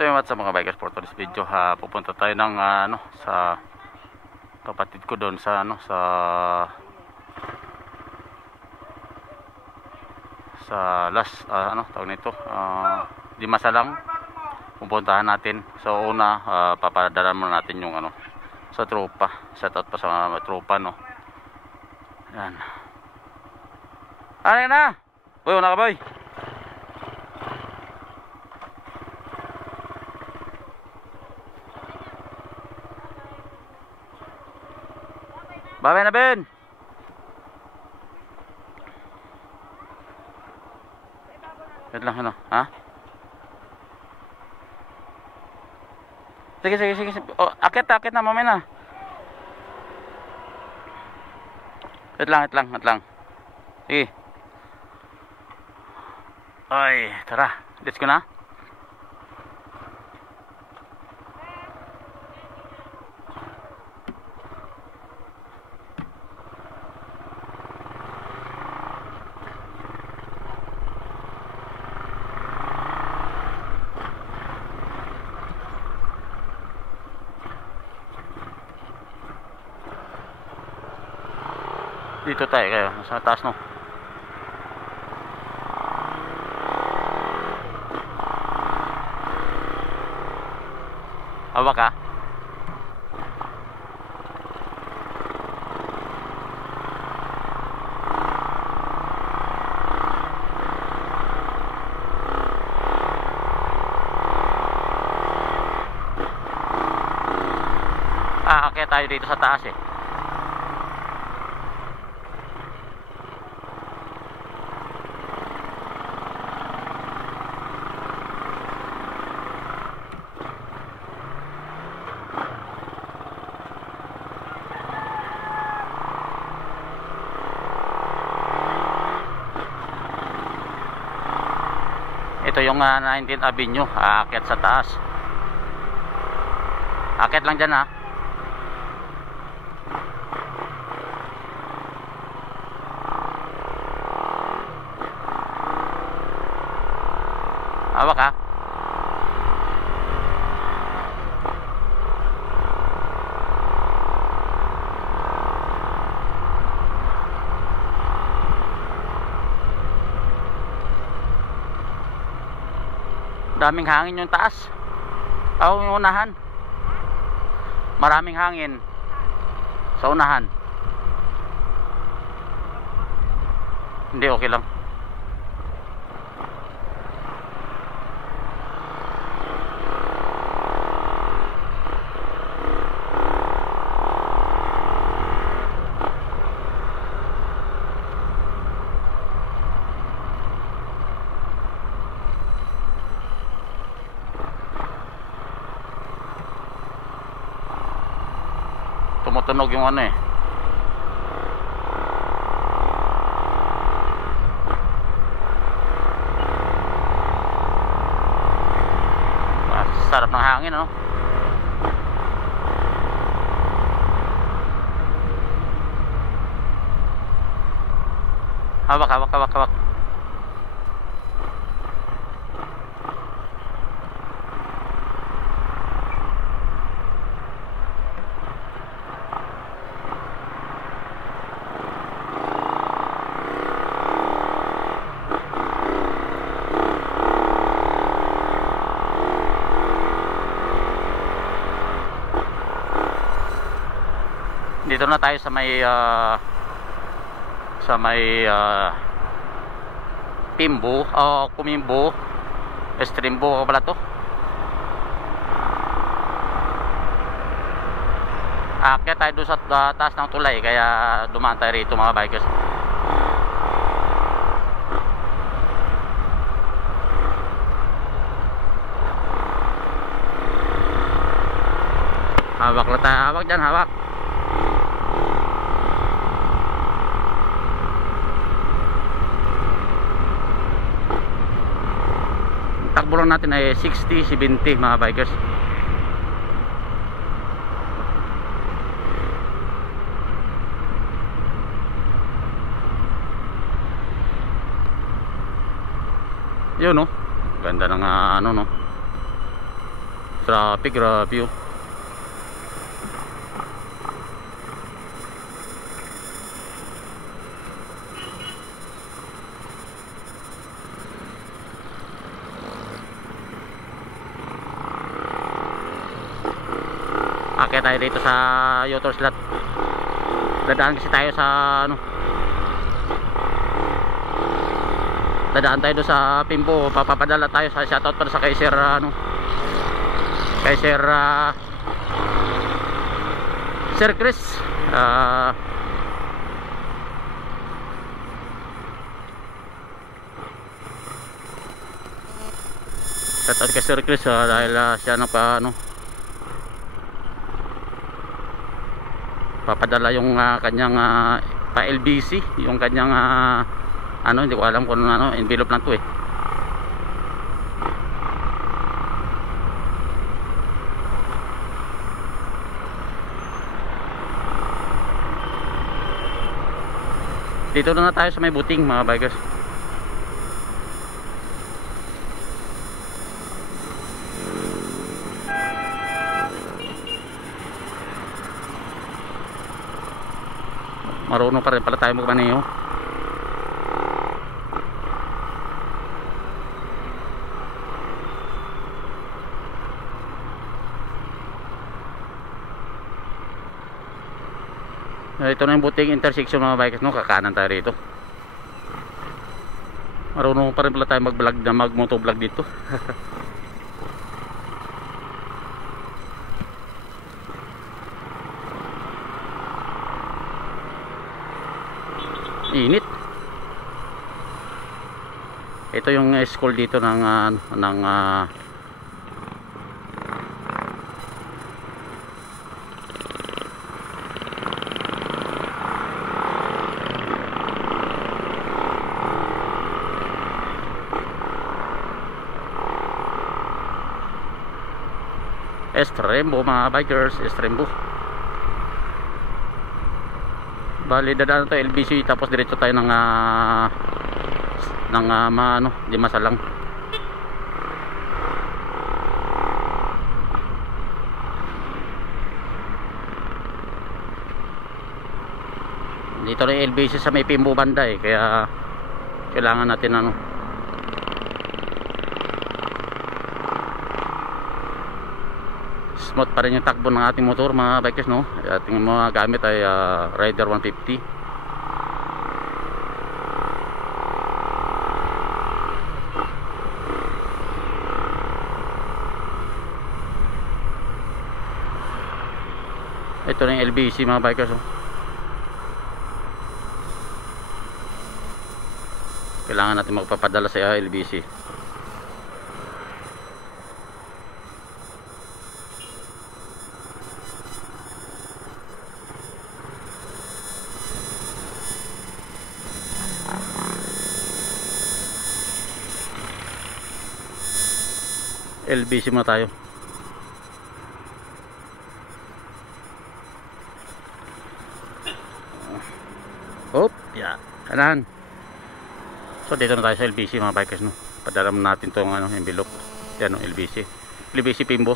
So yung what's up mga bikers, for today's video pupunta tayo ng sa kapatid ko doon sa sa last tawag nito di masalang pupuntahan natin. So una papadala muna natin yung sa tropa. Shout out pa sa tropa yan. Ano na? Uy, una ka boy. Babay na Ben. Wait lang ha? Sige. Oh, akit na mamaya na. Wait lang. Sige. Ay, tara. Let's go na. Dito tayo kayo, sa taas no. Awa ka? Kaya tayo dito sa taas eh. Ito yung 19th Avenue, aakyat sa taas. Aakyat lang dyan ha. Hawak ha. Daming hangin yung taas. Yung unahan. Maraming hangin sa unahan. Hindi, okay lang. Tumutunog yung sarap ng hangin Hawak. Dito na tayo sa may Pimbo, Kumimbo, Estrimbo pala to. Kaya tayo doon sa taas ng tulay, kaya dumaan tayo rito mga bikers. Hawak dyan. Takbo lang natin ay 60-70 mga bikers. Yun no, ganda ng Traffic, grabe oh. Akit tayo dito sa U-turn slot. Dadaan kasi tayo sa ano, dadaan tayo doon sa Pimbo. Papapadala tayo sa shoutout para sa kay Sir ano, kay Sir Sir Chris. Shoutout kay Sir Chris dahil siya na pa ano, papadala yung kanyang pa LBC, yung kanyang ano, hindi ko alam kung ano envelope lang to eh. Dito na tayo sa may buting mga bikers. Marunong pa rin pala tayo magmaneho. Ito na yung buting intersection mga bikers, no? Kakanan tayo rito. Marunong pa rin pala tayo mag-vlog na mag-motovlog dito. Init. Ito yung school dito ng Estrembo mga bikers, Estrembo. Bali dadaan to LBC tapos diretso tayo ng ano, di masalang. Dito na LBC sa may Pimbo banda eh, kaya kailangan natin ano, smooth pa rin yung takbo ng ating motor mga bikers, no? Ating mga gamit ay Rider 150. Ito na yung LBC mga bikers, oh. Kailangan natin magpapadala sa LBC. LBC muna tayo. Hop, yeah. Kanan. So dito na tayo sa LBC mga bikers, no. Padala natin tong ano, envelope. Yan, no, LBC. LBC Pimbo.